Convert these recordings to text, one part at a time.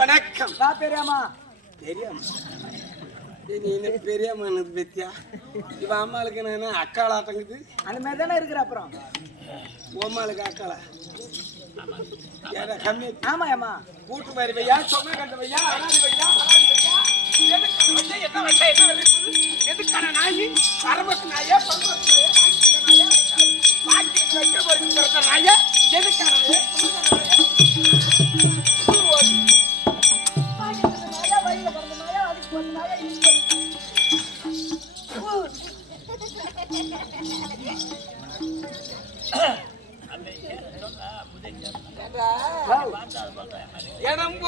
வணக்கம். பெரியாமா பெரியாமா நீ என்ன பெரியாமா பெத்தியா இவ அம்மாளுக்கு என்ன அக்காளாட்டங்குது அந்த மாதிரி தானே இருக்கிற. அப்புறம் ஓம்மாளுக்கு அக்காளா ஏடா கம்மி. ஆமா அம்மா கூட்டு மாதிரி வையா சொன்ன கண்ட வையா அனாதி வையா என்ன வச்சா என்ன எதுக்கான நாயி அரபக்கு நாயா பரமக்கு நாயா பாக்கி வைக்க போறது பிறந்த நாயா எதுக்கான இடம்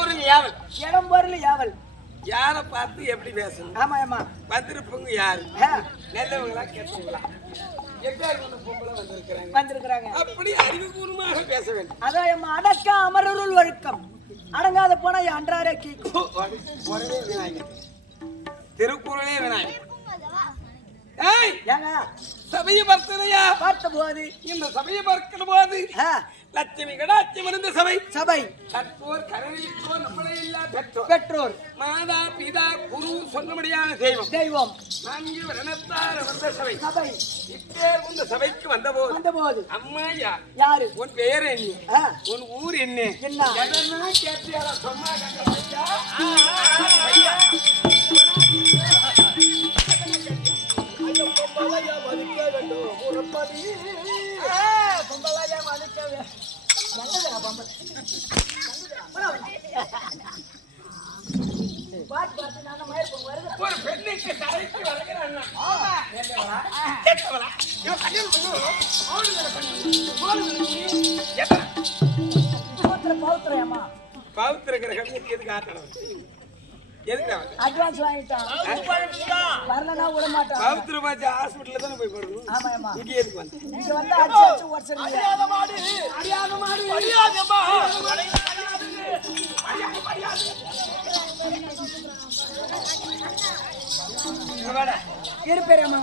பொருள் யாவல் யாரை பார்த்து எப்படி பேசணும்? ஆமா ஆமா வந்திருப்பவங்க யாரு? நல்லவங்களா கெட்டவங்களா? வந்திருக்கிறாங்க அப்படி அறிவுபூர்வமாக பேச வேண்டும். அதான் அம்மா அடக்க அமரருள் ஒழுக்கம் அடங்காத போனா அன்றாரே கேட்கும். ஒரே விநாயகர் திருக்குறளே விநாயகர். சபையை பார்த்தனையா பார்த்த போது இந்த சபையை பார்க்கிற போது லட்சுமி கடாட்சி மருந்த சபை சபை கற்போர் கரவித்தோர் நம்மளே இல்லா பெற்றோர் மாதா பிதா குரு சொன்னபடியான தெய்வம் நான்கு வரணத்தார் வந்த சபை சபை இப்பேர் இந்த சபைக்கு வந்தபோது அம்மா யாரு உன் பெயர் என்ன உன் ஊர் என்ன என்ன கேட்டியாரா சொன்னா ஒரு பெண்ணுக்கு தலைக்கு வளர்க்கிறான் பௌத்திர கிரகம் எதுக்கு ஆட்டணும்? அட்வான்ஸ் வாங்கிட்டான் வரலனா விட மாட்டான். பௌத்திர பாஜி ஹாஸ்பிடல்ல தான போய் போறோம். ஆமா ஆமா இங்க எதுக்கு வந்து? இங்க வந்து அடிச்சு வருஷம் அடியாத மாடு அடியாதம்மா இரு பெரியம்மா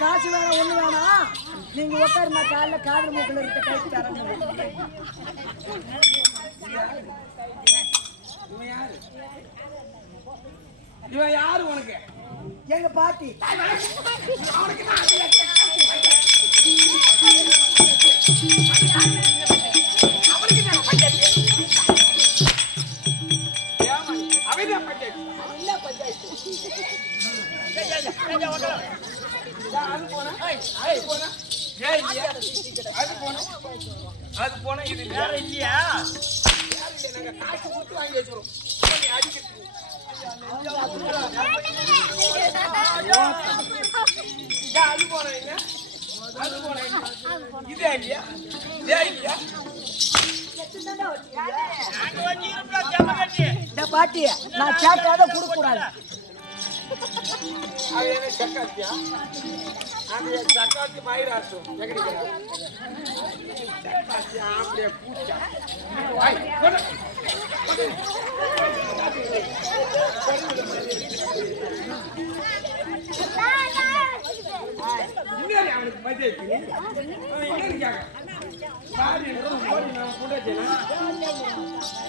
காசு வேணா ஒண்ணு வேணா நீங்க உட்காருமா காலைல காதல் மூக்கில் இருக்க கைக்கு தரணும். இவன் யாரு உனக்கு? எங்க பாட்டி. அது போனா இது வேற இல்லையா? காசு கொடுத்து வாங்கி வச்சிரும். அது போன அது போன இதே இல்லையா? பாட்டி நான் கேட்காத கொடுக்க கூடாது. அது என்ன சக்காத்தியா? அது சக்காத்தி மயிராட்டம் சக்காத்தி ஆம்பளை பூச்சா அவனுக்கு பஞ்சாயத்து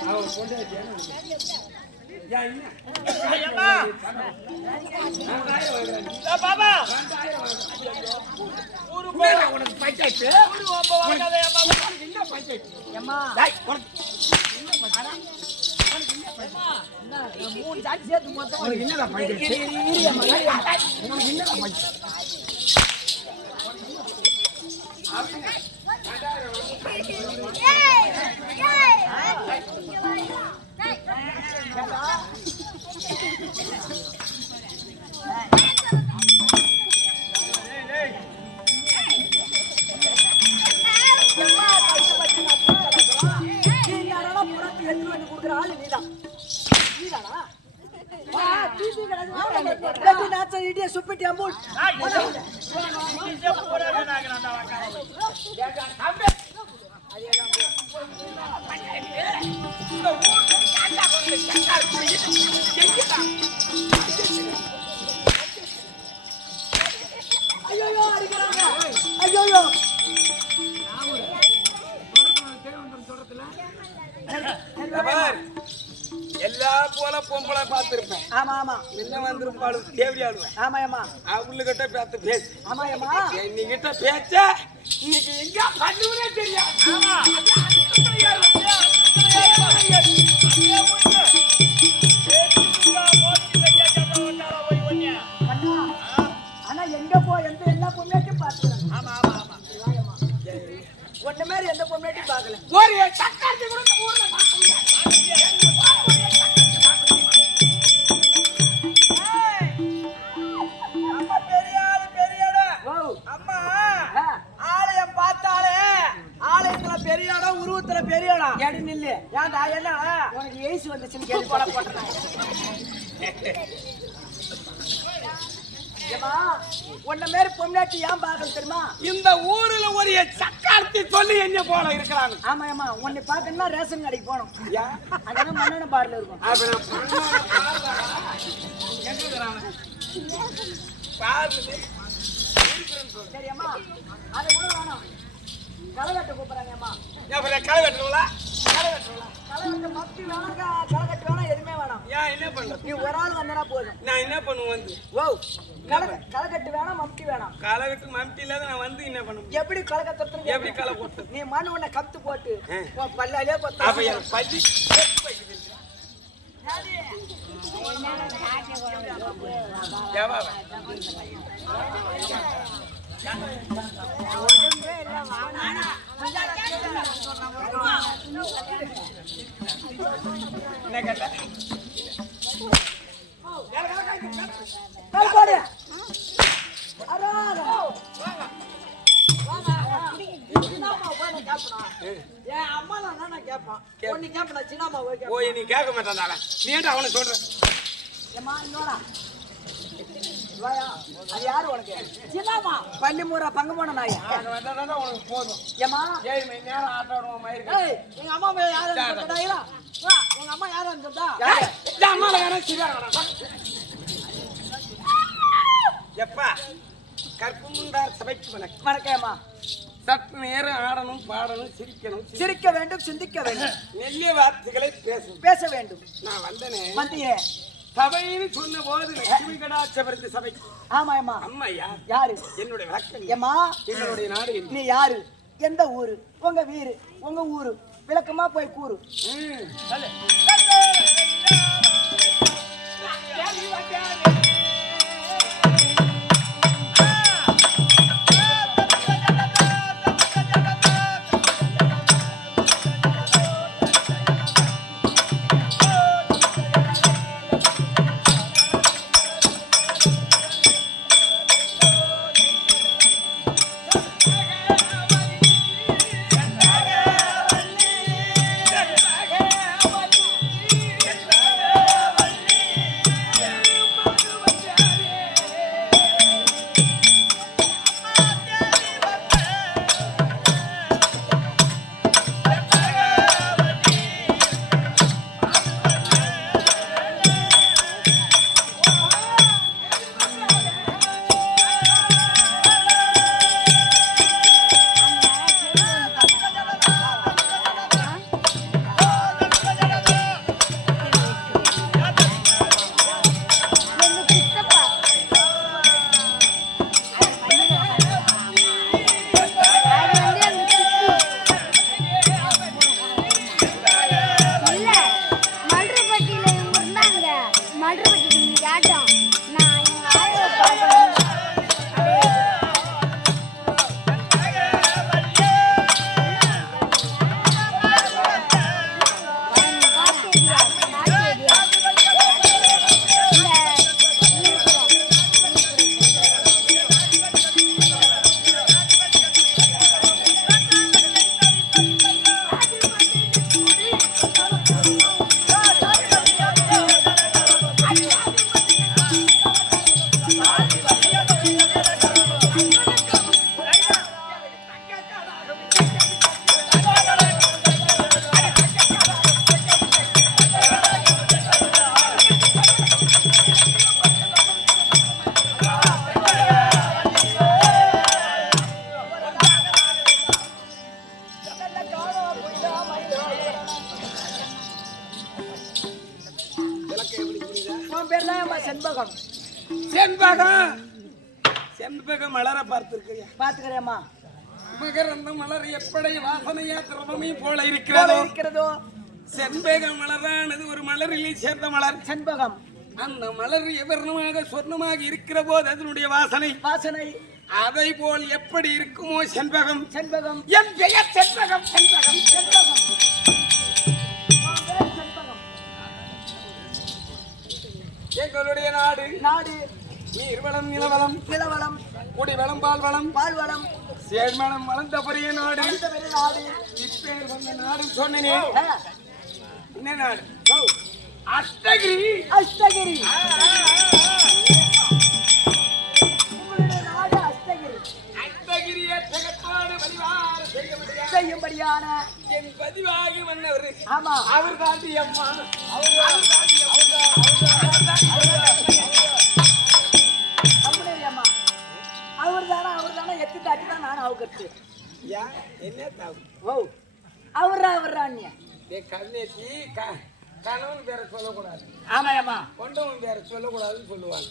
அவன் கொண்டாச்சேன் உனக்கு பஞ்சாயத்து மூணு சாட்சி சேர்த்து மொத்தம் என்னடா பஞ்சாயத்து? உனக்கு என்னடா பஞ்சாயத்து? கொடுக்குற ஆளு நீதான். நீதானா Let me not say idiot, stupid, amul. இந்த ஊர்ல காக்கா வந்து சக்கார் போய் எங்கடா ஐயோ அடிக்கறாங்க ஐயோ எல்லா போல பொம்பளை பார்த்திருப்பேன். ஆமா ஆமா என்ன வந்திருப்பாளு தேவடி ஆளுவேன். ஆமா ஆமா அவளுக்கிட்ட பேத்து பேசு. ஆமா ஆமா இன்னைக்கிட்ட பேச்ச இன்னைக்கு எங்க பண்ணுவனே தெரியும். ஆமா ஆனா எங்க போ எந்த எல்லா பொம்மையாட்டையும் பாத்துக்கிறேன். ஆமா ஆமா ஆமா ஒன்ன மாதிரி எந்த பொம்மையாட்டையும் பாக்கல. ஒரு சக்காத்தி கூட ஊர்ல பார்க்க முடியாது. பெரியாடா உருவத்துல பெரியாடா எடி நில்லு ஏன்டா என்ன உனக்கு ஏசி வந்துச்சுன்னு கேட்டு போல போட்டேன். ஏமா உன்ன மாதிரி பொம்னாட்டி ஏன் பாக்கணும் தெரியுமா? இந்த ஊர்ல ஒரு சக்காத்தி சொல்லி என்ன போல இருக்கிறாங்க. ஆமா ஆமா உன்னை பாக்கணும்னா ரேஷன் கடைக்கு போகணும். அதான் மண்ணெண்ண பாட்டில் இருக்கும். சரியாம்மா அதை கூட வேணும். களைகட்ட கூப்பிடுறாங்க அம்மா. களை வெட்டுறா களைகட்ட மத்தி வேணாம் களைகட்டு வேணாம் எதுவுமே வேணாம். ஏன் என்ன பண்ற? நீ ஒரு ஆள் வந்தனா போதும். நான் என்ன பண்ணுவேன் வந்து? ஓ களைகட்டு வேணாம் மம்டி வேணாம். களை வெட்டு மம்டி இல்லாத நான் வந்து என்ன பண்ணுவேன்? எப்படி களைகட்டு எப்படி களை போட்டு நீ மண் உன்னை கத்து போட்டு பல்லாலே கொத்த அப்ப என் பள்ளி கேட்க மாட்டான். நீ ஏன்டா அவனை சொல்ற? அது யாரு உனக்கு? சின்னாமா பள்ளிமூரா பங்கு போன நாயா உனக்கு போதும். ஏமா 7 மணி நேரம் ஆட்டோடுவோம் மயிறு. எங்க அம்மா யாரும் உங்க அம்மா யாரும் சொல்லிட்டா அம்மால வேணா சிவா எப்பா கற்புமுண்டார் சபைக்கு வணக்கம். வணக்கம்மா. சற்று நேரம் ஆடணும் பாடணும் சிரிக்கணும். சிரிக்க வேண்டும் சிந்திக்க வேண்டும். நெல்லிய வார்த்தைகளை பேச வேண்டும். நான் வந்தனே வந்தியே சபைன்னு சொன்ன போது லட்சுமி கடாட்சபரித்து சபைக்கு. ஆமா அம்மா. அம்மா யாரு? என்னுடைய வழக்கம். ஏமா எங்களுடைய நாடு. நீ யாரு? எந்த ஊரு? உங்க வீரு உங்க ஊரு விளக்கமா போய் கூறு. செண்பகம் செண்பகம் மலர பார்த்திருக்கிறியா? பாத்துக்கிறேம்மா. மகரந்த மலர் எப்படி வாசனையா திரவமே போல போல இருக்கிறதோ இருக்கிறதோ செண்பக மலரானது ஒரு மலரிலே சேர்ந்த மலர். செண்பகம் அந்த மலர் எவர்ணமாக சொர்ணமாக இருக்கிற போது அதனுடைய வாசனை வாசனை அதை போல் எப்படி இருக்குமோ செண்பகம். செண்பகம் என் பெயர் செண்பகம். செண்பகம் செண்பகம் உன் பேர் செண்பகம். எங்களுடைய நாடு நாடு நீர்வளம் நிலவளம் நிலவளம் குடிவளம் பால்வளம் பால்வளம் சேர்மணம் வளர்ந்த பெரிய நாடு. அடுத்த பெரிய நாடு. இப்பேர் வந்த நாடு சொன்னேனே. ஆ, என்ன நாடு? அஷ்டகிரி. அஷ்டகிரி. உங்களுடைய நாடு அஷ்டகிரி. அஷ்டகிரியை ஜெகத்தோடு வழிபாடு செய்யும்படியான என் பதிவாகி வந்தவர் ஆமா அவர் தாண்டி அம்மா. நம்முடைய அம்மா அவர் தானே எத்தி தாட்டி தான் நான் அவுக்கட்டு. என்ன தாவு? ஓ அவர்றான்யா. கல்நேத்தி கணவன் பேரை சொல்லக்கூடாது, ஆமாயம்மா. கொண்டவன் பேரை சொல்லக்கூடாதுன்னு சொல்லுவாங்க.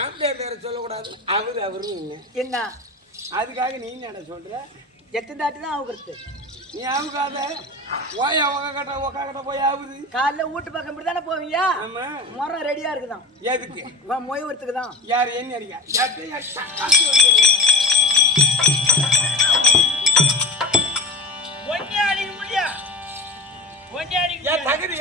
ஆம்பளை பேரை சொல்லக்கூடாது. அவரு என்ன அதுக்காக நீ என்ன சொல்ற? எத்தி தாட்டி தான் அவுக்கட்டு. நீ அவுக்காத ஓய ஒக்காக்கட்ட போய் ஆகுது. காலைல வீட்டு பக்கம் இப்படி தானே போவீங்க. ஆமா. முறை ரெடியா இருக்குதான். எதுக்கு? மொய்வரத்துக்கு தான். யார் என்ன அடிக்கா? தகுதி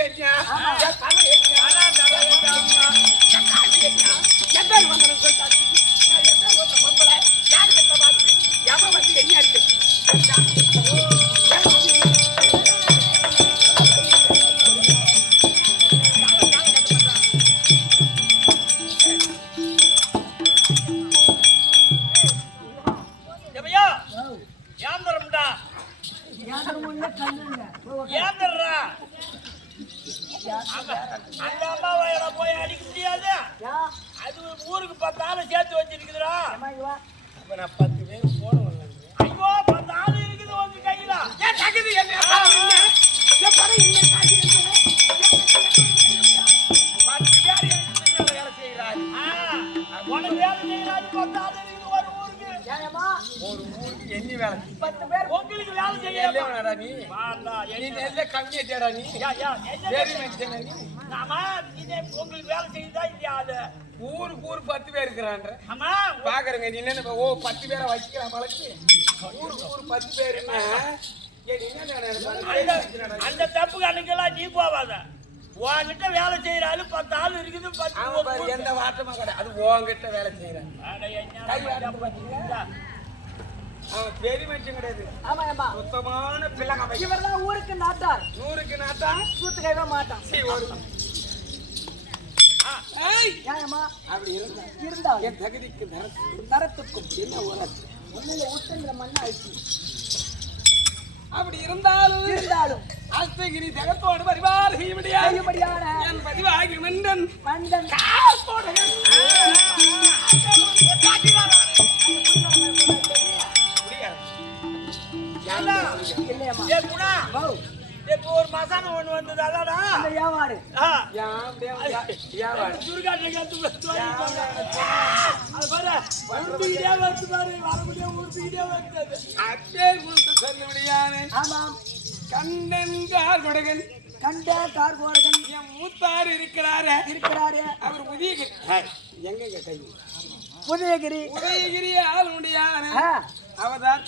அந்த அம்மாவை போய் அடிக்க முடியாது. அது ஊருக்கு 10 ஆளு சேர்த்து வச்சிருக்குதுடா. நான் 10 பேர் போடுவேன். ஐயோ 10 ஆளு இருக்குது உங்க கையில. ஏன் தகுதி என்ன? படம் என்ன காட்சி? 10 பேர் எனக்கு வேலை செய்கிறாரு. உனக்கு வேலை செய்யறாரு 10 ஆளு இருக்குது ஒரு ஊருக்கு. ஒரு ஊருக்கு எண்ணி வேலை 10 பேர் உங்களுக்கு வேலை செய்யறா நீ வாடா நீ நெல்ல கம்மியாட்டியாடா நீ. சரி மனுஷனே நீ. ஆமா நீனே உங்களுக்கு வேலை செய்யுதா இல்லையா? அது ஊருக்கு 10 பேர் இருக்கிறான்ற. ஆமா பாக்குறேங்க நீ என்ன 10 பேரை வச்சுக்கிறான் பழக்கு. ஊருக்கு 10 பேர் என்ன? அந்த தப்பு கணக்கெல்லாம் நீ போவாத. உன்கிட்ட வேலை செய்யறாரு 10 ஆளு இருக்குது. 10 எந்த வாட்டமா கிடையாது. அது உன்கிட்ட வேலை செய்யறான். அவன் பெரிய மனுஷன் கிடையாது. ஆமாயம்மா. சுத்தமான பிள்ளைங்க. இவர்தான் ஊருக்கு நாட்டார். ஊருக்கு நாட்டா சூத்து கைவ மாட்டான். ஏமா அப்படி இருந்தா என் தகுதிக்கு தரத்துக்கும் என்ன உரத்து ஒன்னுல ஊட்டுங்கிற மண்ணை ஆயிடுச்சு. அப்படி இருந்தாலும் அஷ்டகிரி ஜெகத்தோடு பரிவார செய்யும்படியான என் பதிவாகி மன்னன் மந்தன் இப்போ ஒரு மசானம் ஒண்ணு வந்தது. அதாடா வியாபாரு துர்கா கண்டன் கார் கொடகன் கண்ட கார் கோடகன் என் மூத்தார் இருக்கிறாரு. அவர் உதயகிரி எங்க கை உதயகிரி ஆளுடையான அவதான்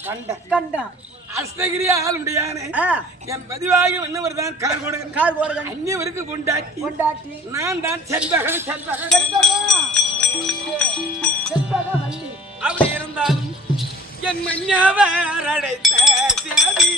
கண்டன் அஷ்டகிரி ஆளுடையான என் பதிவாகி வந்தவர் தான் கார் கோடகன். அந்நியவருக்கு கொண்டாட்டி நான் தான் செண்பகன். அப்படி இருந்தாலும் என் மஞ்சவர் அடைத்த சேதி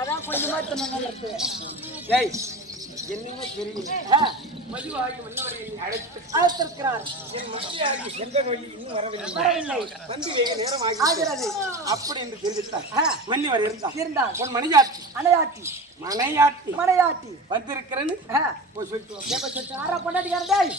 அதான் கொஞ்சமா தின்னு. ஏய் என்னங்க தெரியல. பதிவாகி மன்னவரை அழைத்திருக்கிறார். என் மத்தியாகி எந்த வழி இன்னும் வரவில்லை. வந்து வெகு நேரம் ஆகிறது. அப்படி என்று தெரிவித்தார். மன்னிவர் இருந்தார். உன் மனையாட்டி வந்திருக்கிறேன்னு போய் சொல்லிட்டு ஆறா பொண்டாட்டிக்காரன்.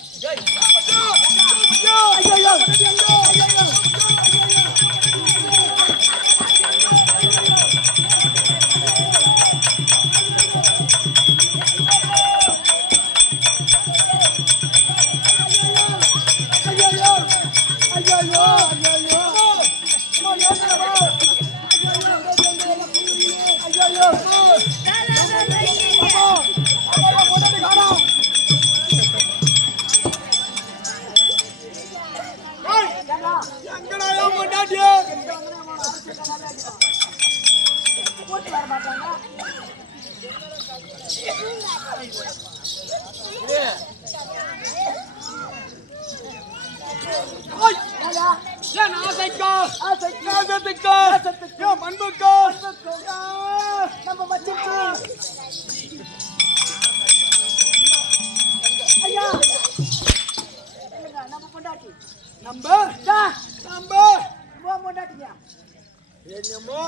என்னமோ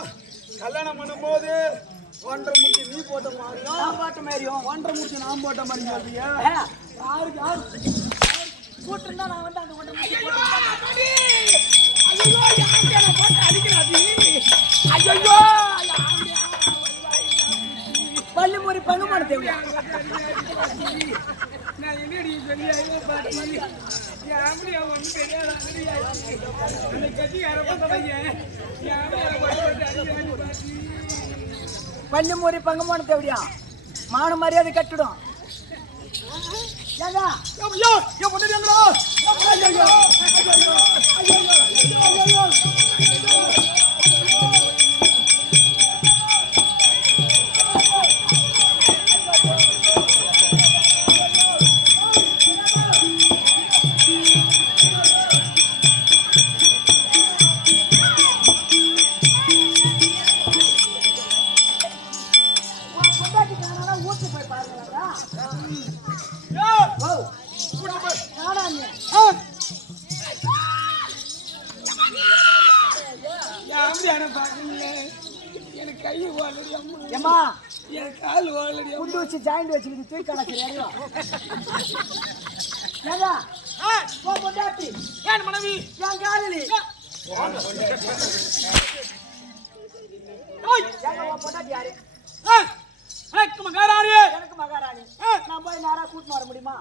கல்யாணம் பண்ணும்போது 1.5 முட்டி நீ போட்ட மாதிரியும் 1.5 முட்டி நான் போட்ட மாதிரி சொல்றியா? யாருக்கு கூட்டுனா நான் வந்து அந்த 1.5 முட்டி பள்ளி முறி பங்குமான தேவையா? நான் என்னடி சொல்லி பள்ளி முறி பங்குமான தேவையா? மான மரியாதை கட்டிடும். எனக்கு கை ஓலடி அம்மா, என் கால் ஓலடி குண்டு வச்சு ஜாயிண்ட் வச்சுக்கிட்டு தூக்கி கணக்கு பொண்டாட்டி என் மனைவி என் காதலி பொண்டாட்டி யாரு? எனக்கு மகாராணி. எனக்கு மகாராணி. நான் போய் நேரா கூட்டின்னு வர முடியுமா?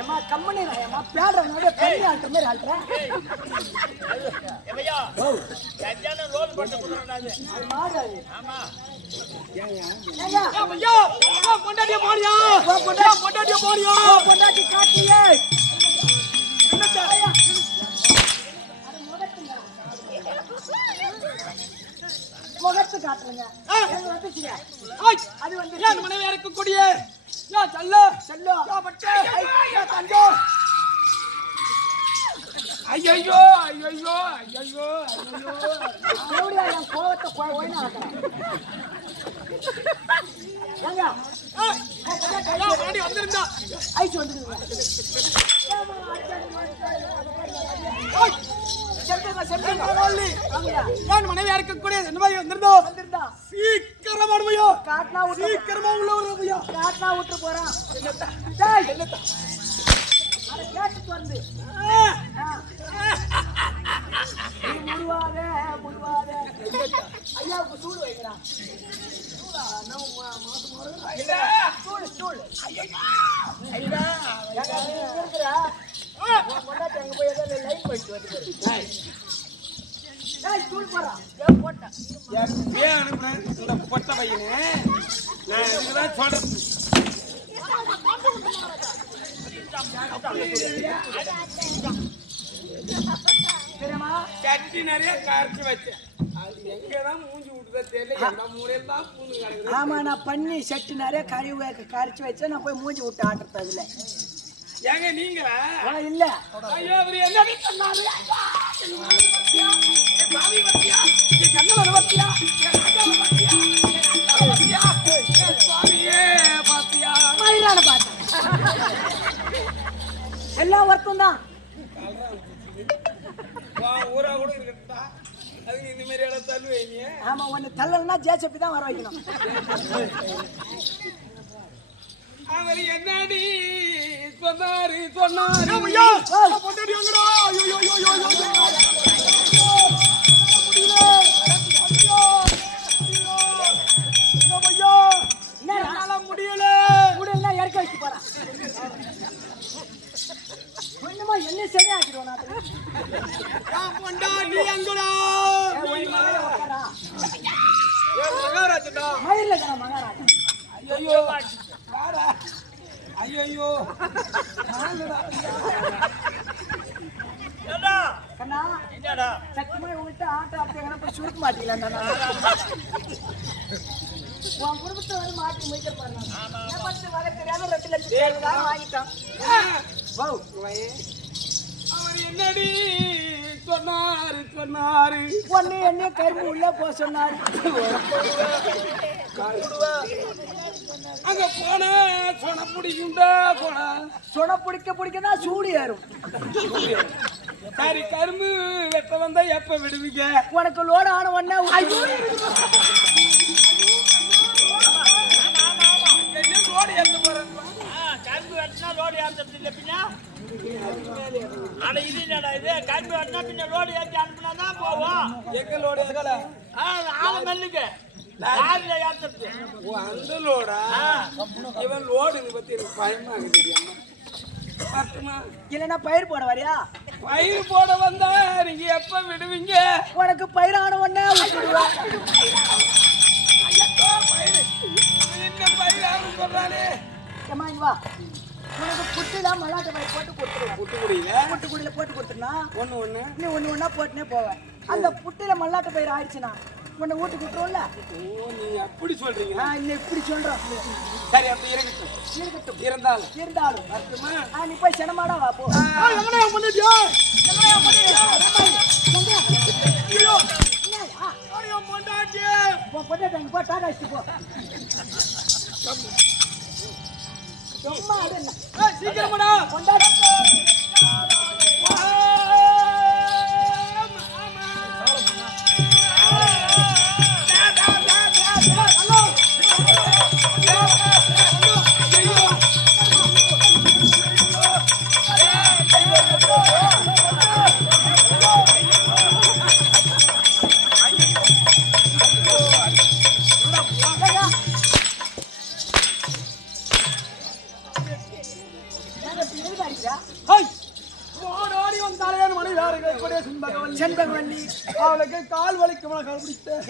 ஏமா கம்மனி ஏமா பேடுறவனோட பெரிய ஆள்ற மாதிரி ஆள்றேன். அது மாறாது. பொண்டாட்டி காட்டியே முகத்து காட்டுறங்க. அது வந்து மனைவி இருக்கக்கூடிய செல்லோ செல்லோ தங்கோ. ஐயோ ஐயோ ஐயோ ஐயோ என் கோவத்தை போயின்னு ஆக்குறேன். வந்திருந்தா ஐஸ் வந்துருங்க. மனைவியா இருக்கக்கூடிய வந்திருந்தோ சீக்கிரமா சீக்கிரமா உள்ள வருவையோ காட்டினா விட்டு போறான். வந்து முழுவாத ஐயாவுக்கு சூடு வைக்கிறான். அங்க போய் ஏதோ லைன் போயிட்டு வந்து இந்த பொட்ட பையனே நான் இதுதான் சொல்றேன். சட்டி நிறைய கரைச்சி வச்சேன். அது எங்கதான் மூஞ்சி விட்டுதான் தெரியல. எந்த மூலையில தான் பூந்து கிடக்குது. ஆமா, நான் பண்ணி சட்டி நிறைய கரைச்சி வச்சேன். நான் போய் மூஞ்சி விட்டு ஆட்டுறது. அதுல ஏங்க நீங்களா இல்ல ஐயோ அவரு என்னடி சொன்னாரு சாமி பத்தியா கண்ணல பத்தியா ராஜா பத்தியா சுவாமியே பாத்தியா மயிலான பார்த்தேன் எல்லாம் ஒருத்தம் தான் ஊரா கூட இருக்கட்டா அதுக்கு இந்த மாதிரி இடம் தள்ளுவீங்க ஆமா ஒன்னு தள்ளலன்னா ஜேசப்பி தான் வர வைக்கணும் அவர் என்னடி சொன்னாரு சொன்னாரு முடியல முடியல இறக்க வச்சு போறான் என்னமா என்ன சரியா ஆக்கிடுவோம் மகாராஜா மயில மகாராஜா ஐயோ ஐயோ கண்ணா என்னடா சத்தியமா உங்கள்கிட்ட ஆட்டோ அப்படியே போய் சுருக்க மாட்டீங்களா உன் குடும்பத்தை வந்து மாட்டி முடிக்க பாருங்க வர தெரியாத 2 லட்சம் வாங்கிட்டான் அவர் என்னடி சொன்னாரு சொன்னாரு பொண்ணு என்ன கரும்பு உள்ள போ சொன்னாரு அங்க போன சொன பிடிக்குண்டா போன சொன பிடிக்கதான் சூடு ஏறும் சரி கரும்பு வெட்ட வந்தா எப்ப விடுவீங்க உனக்கு லோடு ஆன உடனே லோடு ஏத்த போறேன் கரும்பு வெட்டினா லோடு ஏற்றது இல்லை பின்ன ஆனா இது என்னடா இது கரும்பு வெட்டினா பின்ன லோடு ஏற்றி அனுப்புனாதான் போவோம் எங்க லோடு எங்கல ஆள மெல்லுக்கு லாரில ஏத்துறது ஓ அந்த லோடா இவன் லோடு பத்தி எனக்கு பயமா இருக்குது அம்மா இல்லைன்னா பயிர் போட வரியா பயிர் போட வந்தா நீங்க எப்ப விடுவீங்க உனக்கு பயிரான உடனே சொல்றானே ஏமா இங்க வா உனக்கு புட்டுல மல்லாட்ட பயிர் போட்டு கொடுத்துருவேன் புட்டுக்குடியில போட்டு கொடுத்துருனா ஒண்ணு நீ ஒண்ணா போட்டுனே போவேன் அந்த புட்டுல மல்லாட்ட பயிர் ஆயிடுச்சுன்னா உன்னை வீட்டுக்கு விட்டுருவோம்ல ஓ நீ அப்படி சொல்றீங்க நான் இல்லை இப்படி சொல்றேன் சரி அப்ப இருக்கட்டும் இருந்தாலும் அர்த்தமா நீ போய் சினமாடா வா போ எங்கடா பண்ணிட்டியா பொண்டாட்டி போ டாடா வச்சு போ சும்மா சீக்கிரமாடா பொண்டாட்டி செண்பகவல்லி அவளுக்கு கால் வலிக்குமா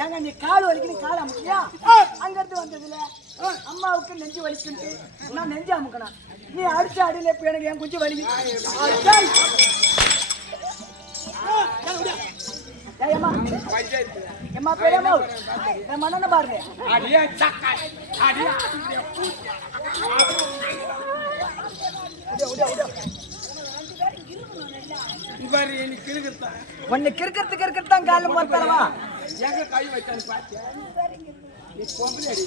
ஏங்க நீ கால் வலிக்கு கால் அமுக்கியா அங்க இருந்து வந்ததுல அம்மாவுக்கு நெஞ்சு வலிக்குன்ட்டு நான் நெஞ்சு அமுக்கணும் நீ அடிச்ச அடியில இப்ப எனக்கு என் குஞ்சு வலி எம்மா பேரமா என் மண்ணன பாருங்க ஒன்னு கிறுக்கிறதுக்கு தான் கால போறவா எங்க கை வைத்தான்னு பாத்தியா நீ பொம்பளை அடி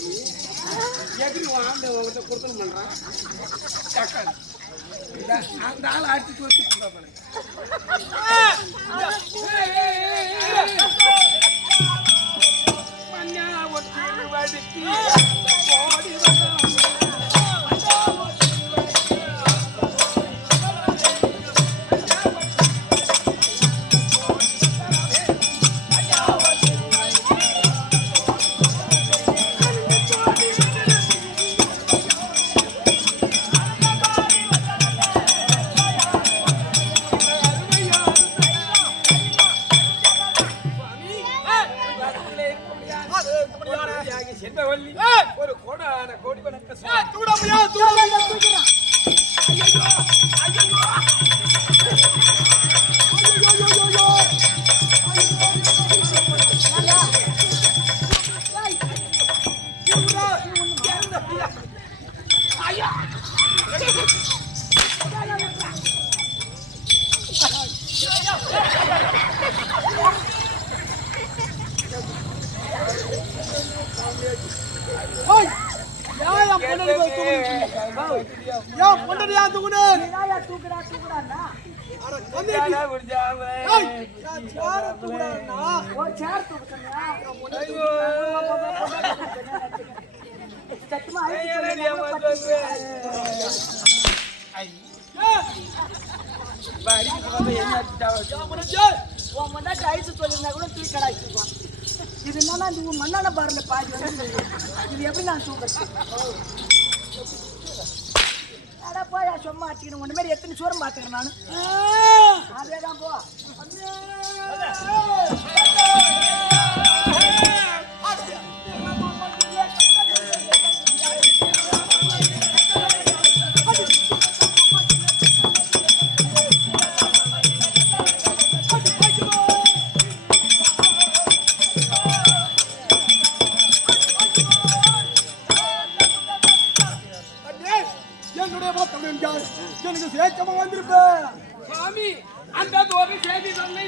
எப்படி ஆண்டு கொடுத்து பண்றான் அந்த ஆள் அடிச்சு வச்சு மண்ணா ஒட்டு வடிக்கு ஓடி வந்தா ஒரு கோடான கோடி வணக்கம் ஏன் பொண்டடியா தூக்குனே நீயா தூக்குறான்னா அட கம்மியா குடிச்சாம சேர தூக்குறானா ஓ சேர் தூக்குறா ஐயோ சத்தியமா ஐயா வந்து பாடி வந்து என்ன தாவ உன் முன்னாடி ஐஸ் சொல்லியிருந்தா கூட தூக்கி கடாச்சிருப்பான். இது என்னன்னா இது மண்ணான பாருல பாதி வந்து இது எப்படி நான் தூக்குறது? அட போயா சும்மா அடிச்சுக்கணும் ஒன்று மாதிரி எத்தனை சோரம் பார்த்துக்கிறேன் நான். அதே தான் போ. எனக்கு சேச்சமா வந்திருப்பேன் சாமி அந்த தோகை சேதி சொன்ன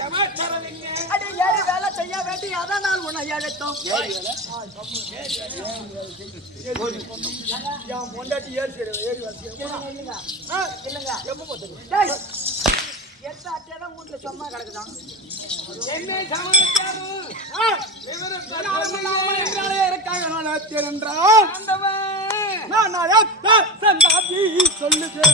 சமாச்சாரம் அடி ஏறி வேலை செய்ய வேண்டி அதான் நான் உன்னை அழைத்தோம். பொண்டாட்டி ஏறி இல்லைங்க எத்த அட்டையெல்லாம் வீட்டுல சும்மா கிடக்குதான். என்ன சமாச்சாரம் சொல்லுது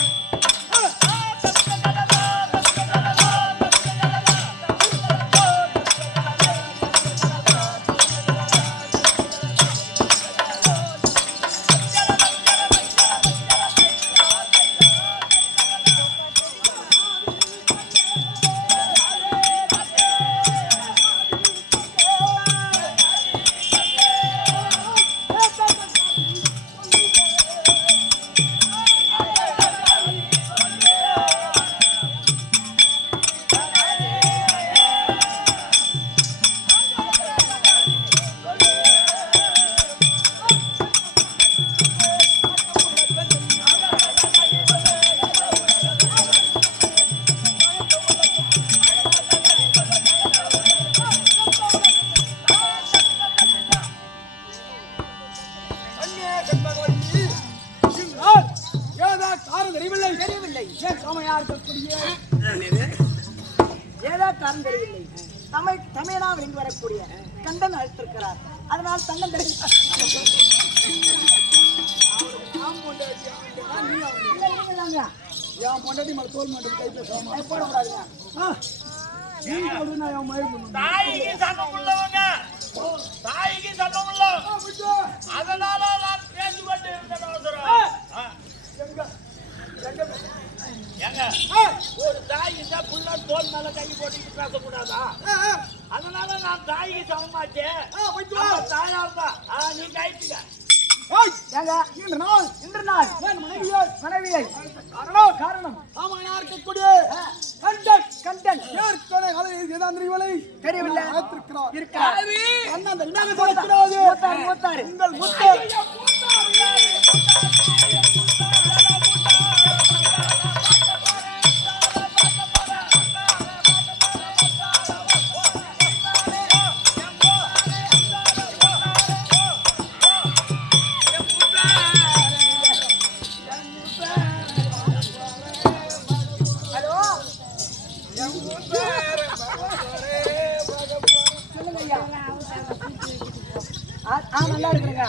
தமிழனாக விளங்கி வரக்கூடிய கண்டன் அழைத்திருக்கிறார். அதனால் தங்கம் தெரிவித்தார். பொண்டாட்டி மேல தோல் மாட்டேன் கை பேசாம போடக்கூடாதுங்க. தாய்க்கு சட்டம் உள்ளவங்க தாய்க்கு சட்டம் உள்ள அதனால நான் பேசிக்கொண்டு ஏங்க ஒரு தாய் இந்த புள்ள தோல் மேல கை போட்டு பேசக்கூடாதா? அதனால நான் தாய்க்கு சமமாச்சேன். தாயார் தான் நீ கைட்டுங்க. இன்று நாள் மனைவியை காரணம் இருக்கக்கூடிய கண்டன் தெரியவில்லை உங்கள் முத்த நல்லா இருக்குங்க.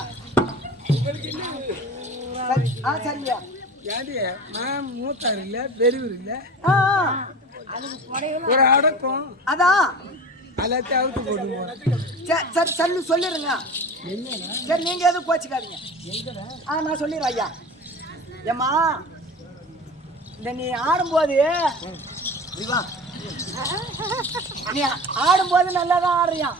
சரியா மூத்தார் இல்ல பெரியவர் இல்ல ஒரு அடக்கம் அதான் எல்லாத்தையும் அவுத்து போடுவோம். சரி சொல்லி சொல்லிடுங்க. சரி நீங்க எதுவும் கோச்சிக்காதீங்க. நான் சொல்லிடுறேன் ஐயா. ஏம்மா இந்த நீ ஆடும்போது நீ ஆடும்போது நல்லாதான் ஆடுறியா?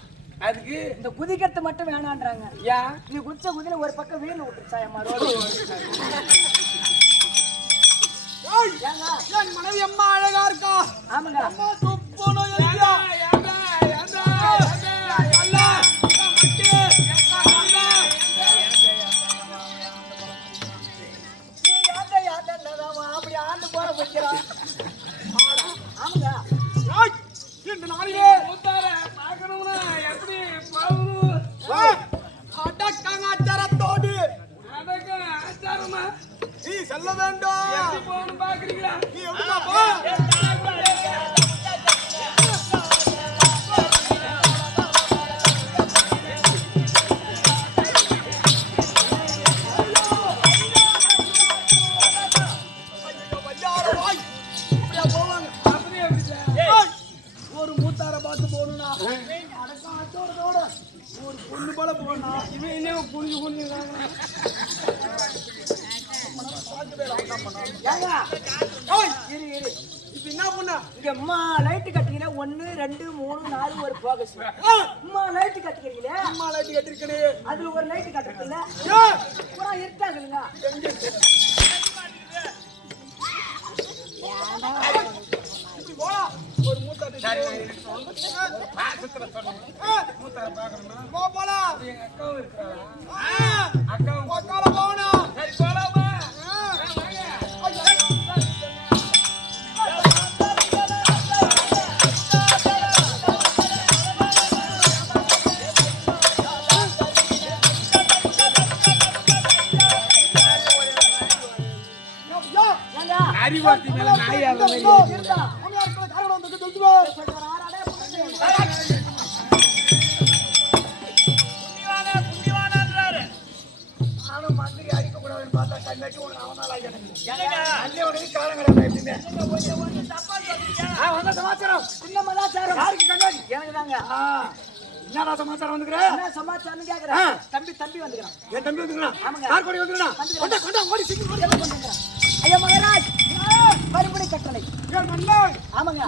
அதுக்கு இந்த குதிக்கிறது மட்டும் வேணான்றாங்க. ஏன் நீ குதிச்ச குதில ஒரு பக்கம் வீல் விட்டுருச்சா அம்மா ரோடு? என் மனைவி அம்மா அழகா இருக்கா. ஆமாங்க. வைக்கிறோம். ஆமாங்க. இந்த நாளிலே மூத்தார பார்க்கணும்னா எப்படி பார்க்கணும்? அடக்கம் ஆச்சாரத்தோடு அடக்கம் ஆச்சாரமா நீ சொல்ல வேண்டும். எப்படி போகணும் பார்க்குறீங்களா? நீ எப்படிமா போ? ஒரு மூத்தார பார்த்து போகணும்னா அடக்கம் ஆச்சோடத்தோட ஒரு பொண்ணு போல போகணும். இவன் என்ன புரிஞ்சு புரிஞ்சுக்கிறாங்க. இப்ப என்ன பண்ண இங்க அம்மா லைட் கட்டிங்கன்னா 1 2 3 4 ஒரு போகஸ். அம்மா லைட் கட்டிக்கிறீங்களே, அம்மா லைட் கட்டிருக்கேன். அதுல ஒரு லைட் கட்டுறதுல பூரா இருட்டாகுதுங்க. ஒரு மூத்தார போலாம். எங்க அக்காவும் இருக்கிறாங்க. அக்காவும் போகணும். சரி போலாமா? அறிவார்த்தி மேல நாயால மந்திரி அடிக்கக்கூடாதுன்னு பார்த்தா கண்ணாட்டி உனக்கு அவனால சமாச்சாரம் யாருக்கு கண்ணாடி எனக்கு தாங்க. என்னடா சமாச்சாரம் வந்துக்கிற? என்ன சமாச்சாரம் கேக்குறேன். தம்பி வந்துக்கிறான். என் தம்பி வந்துக்கிறான். ஆமாங்க. யார் கூட வந்துக்கிறான்? ஓடி சீக்கிரம். ஐயா மகராஜ் மறுபடி கட்டளை. ஆமாங்க.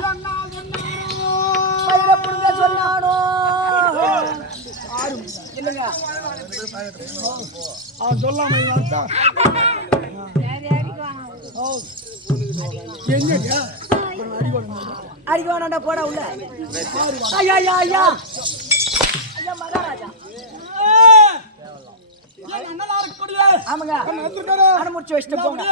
பயிரப்புடுங்க சொன்னானோ இல்லைங்க. அவன் சொல்லாம அடிக்க வேணாண்டா போடா உள்ள. ஐயா ஐயா ஐயா ஐயா மகாராஜா. ஆமாங்க. அனுமுடிச்சு வச்சுட்டு போங்க.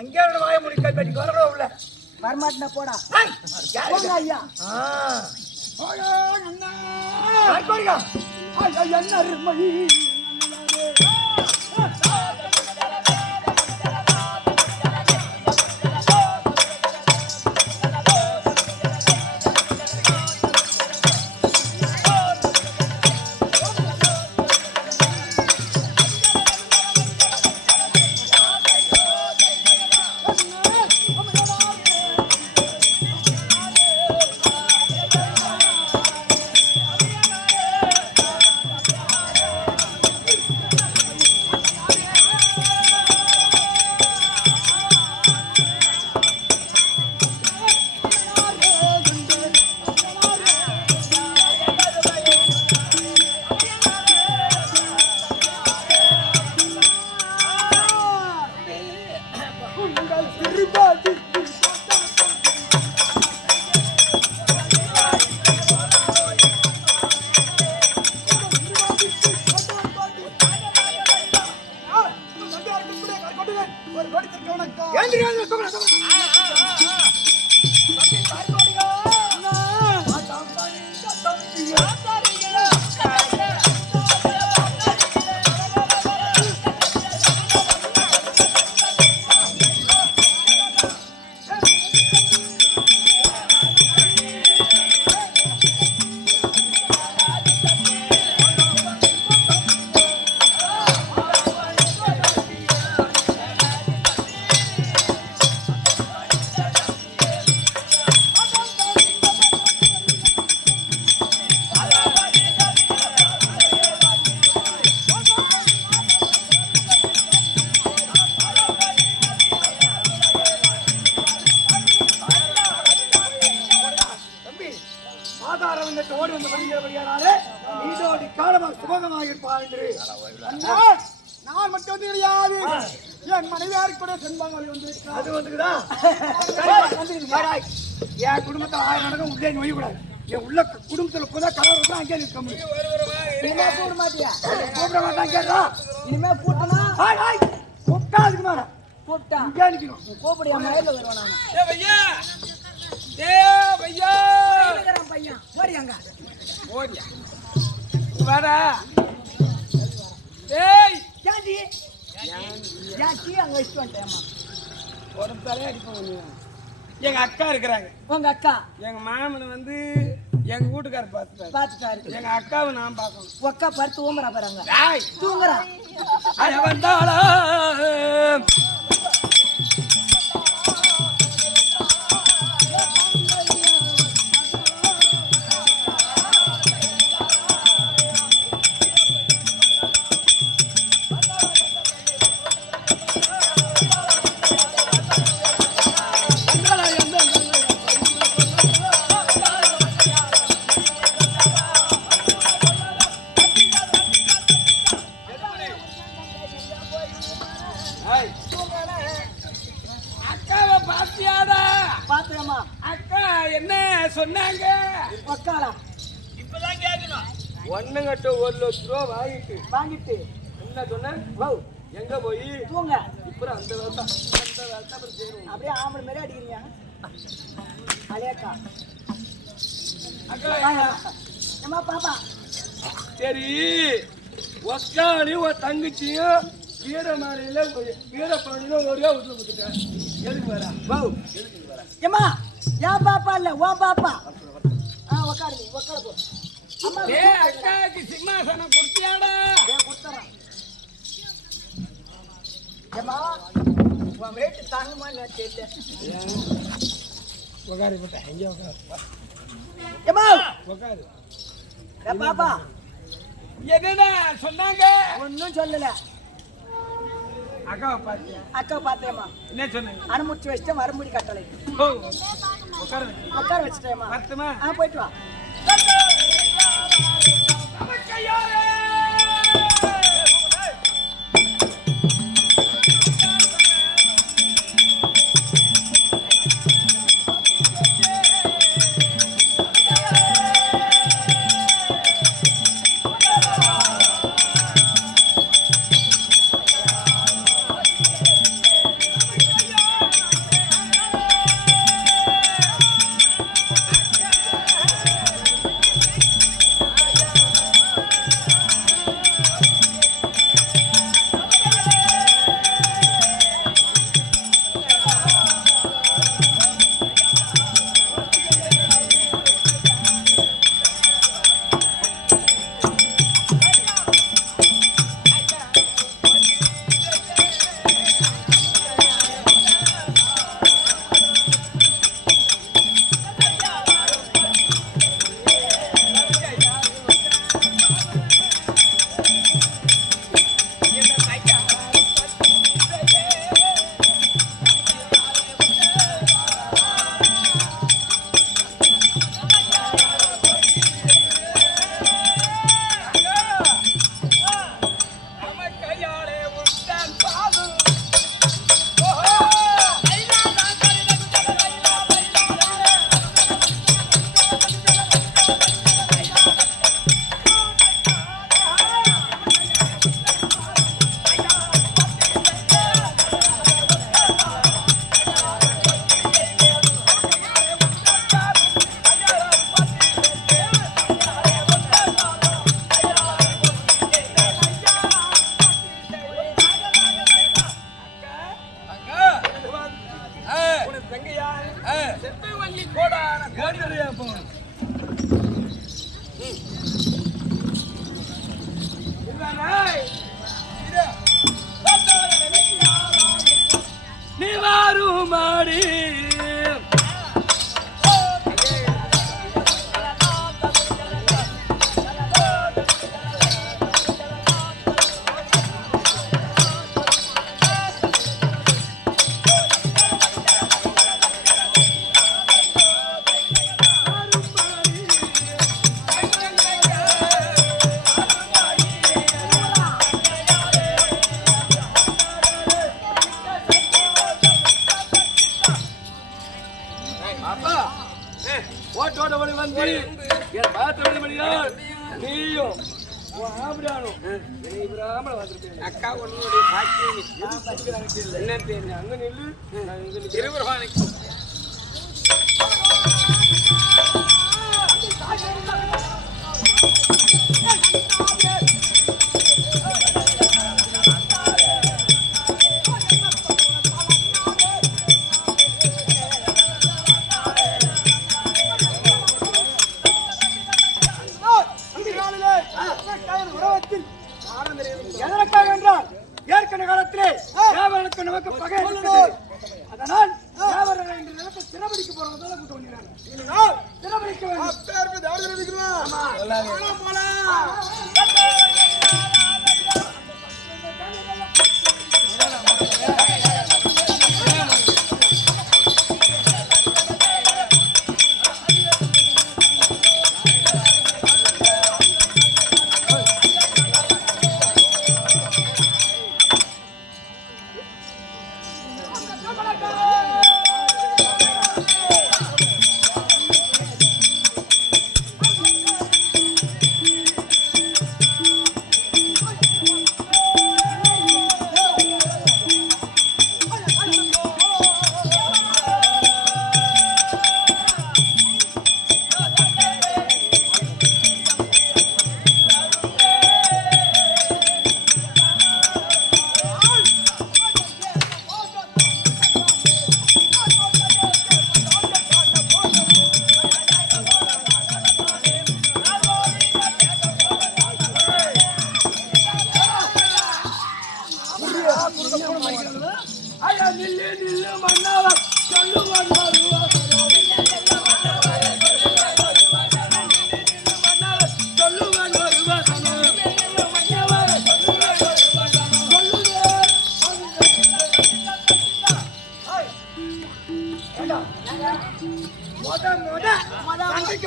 அங்கே வாய முடிக்க கட்டி வரணும் உள்ள வரமாட்டினா போடா போங்க ஐயா. ஓடி வந்து படிக்கிறபடியானாலே நீடோடி காலமாக சுபகமாக இருப்பார் என்று நான் மட்டும் வந்து கிடையாது. என் மனைவியாரு கூட செண்பாங்க வந்து அது வந்துக்குதா என் குடும்பத்தை 1000 நடக்கும் உள்ளே நோய் கூடாது. என் உள்ள குடும்பத்துல போதா கலர் தான் அங்கே நிற்க முடியும். இனிமே கூப்பிட மாட்டியா? கூப்பிட மாட்டான் கேட்டா இனிமே கூப்பிட்டனா கூப்பிட்டா அதுக்கு மேல கூப்பிட்டா இங்கே நிற்கணும். கூப்பிடு என் மயில வருவான் நான். பையன் ஓடியாங்க ஓடியா வாடா டேய் ஜாதி ஜாதி அங்க வச்சிட்டு வந்துட்டேம்மா. ஒரு தலை அடிப்போம். எங்க அக்கா இருக்கிறாங்க. உங்க அக்கா எங்க மாமன் வந்து எங்க வீட்டுக்காரர் பாத்துட்டாரு. எங்க அக்காவை நான் பார்க்கணும். ஒக்கா படுத்து ஊமரா பாருங்க டேய் தூங்குறா. அட வந்தாளா அக்காவை பாத்தியாடா? பாத்துக்கம்மா. அக்கா என்ன சொன்னாங்க? ஒக்காளா இப்பதான் கேட்கணும். ஒண்ணுங்கட்ட 1 லட்ச ரூபா வாங்கிட்டு என்ன சொன்ன? எங்க போய் தூங்க. இப்ப அந்த வேலை அப்புறம் செய்யணும். அப்படியே ஆம்பளை மாதிரி அடிக்கிறீங்க. அலையக்கா அக்கா ஏமா பாப்பா சரி ஒஸ்கானி ஒரு தங்கச்சியும் வீரமாலையில வீரப்பாணியில ஒரே வீட்டுல கொடுத்துட்டேன். எதுக்கு வரா? ஏமா ஏன் பாப்பா இல்ல ஓ பாப்பா. உக்காரு உக்காரு போ. அம்மா அக்காவுக்கு சிம்மாசனம் கொடுத்தியாடா? கொடுத்துறேன். ஏமா உன் ரேட்டு தாங்குமா நான் தெரியல. உக்காரு போட்டேன். எங்கே உக்காரு? ஏமா உக்காரு. பாப்பா என்னடா சொன்னாங்க? ஒன்னும் சொல்லல. அக்காவை பார்த்தியா? அக்கா பார்த்தேம்மா. என்ன சொன்னாங்க? அனுமதிச்சு வச்சுட்டேன் மறுபடி கட்டளை. உட்கார உட்கார வச்சுட்டேம்மா. பத்துமா? போயிட்டு வா. வந்து என் பார்த்து மணியால் நீயும் அக்கா உன்னுடைய பாக்கியம் என்ன தெரியும் அங்க நில்லு இருவருவானுக்கு எதற்காக என்றால் ஏற்கனவே காலத்திலே தேவர்களுக்கு நமக்கு பகை இருந்தது. அதனால் தேவர்கள் என்ற நிலத்தை சிறப்பிடிக்க போறவங்க கூட்டு வந்தாங்க. சிறப்பிடிக்க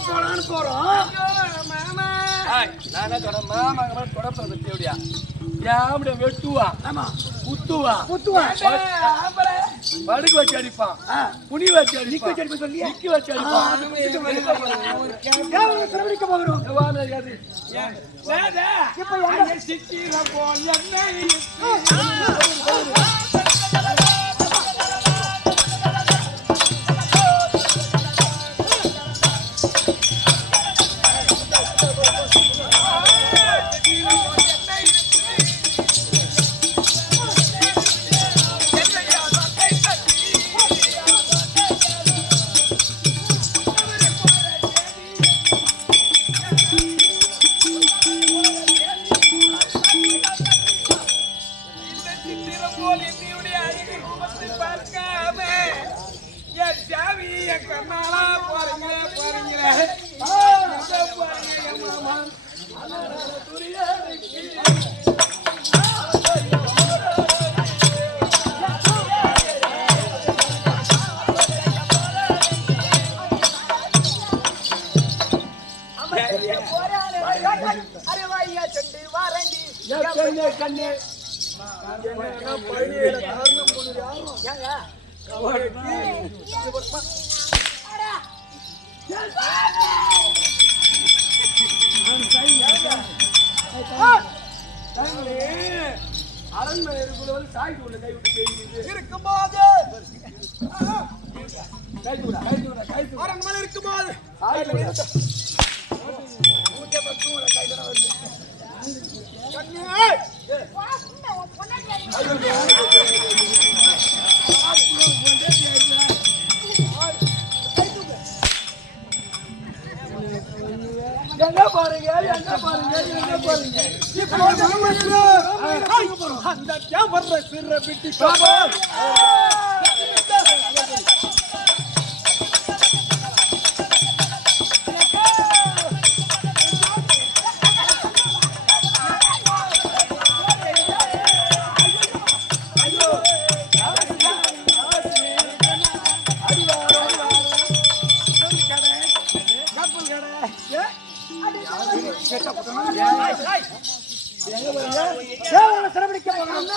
போலான்னு போறோம். வெட்டுவா குத்துவா படுக்கு வச்சு அடிப்பான் புனி வச்சு அடிப்பான் சொல்லி நிக்க வச்சு அடிப்பான். போகிறோம் அரண்மனை இருக்கும்போது சாய்க்கு உள்ள கை விட்டு இருக்கும்போது அரண்மனை இருக்கும்போது எங்க பாருங்க அந்த கேமரா சிற பிட்டி சிறப்பிடிக்க போகிறோம்.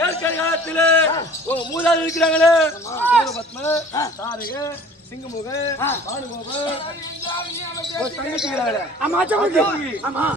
ஏற்கனவே உங்க மூதாதி இருக்கிறாங்களே சூரபத்ம தாரக சிங்கமுக பானுகோப ஒரு தங்கச்சி இருக்கிறாங்களே ஆமா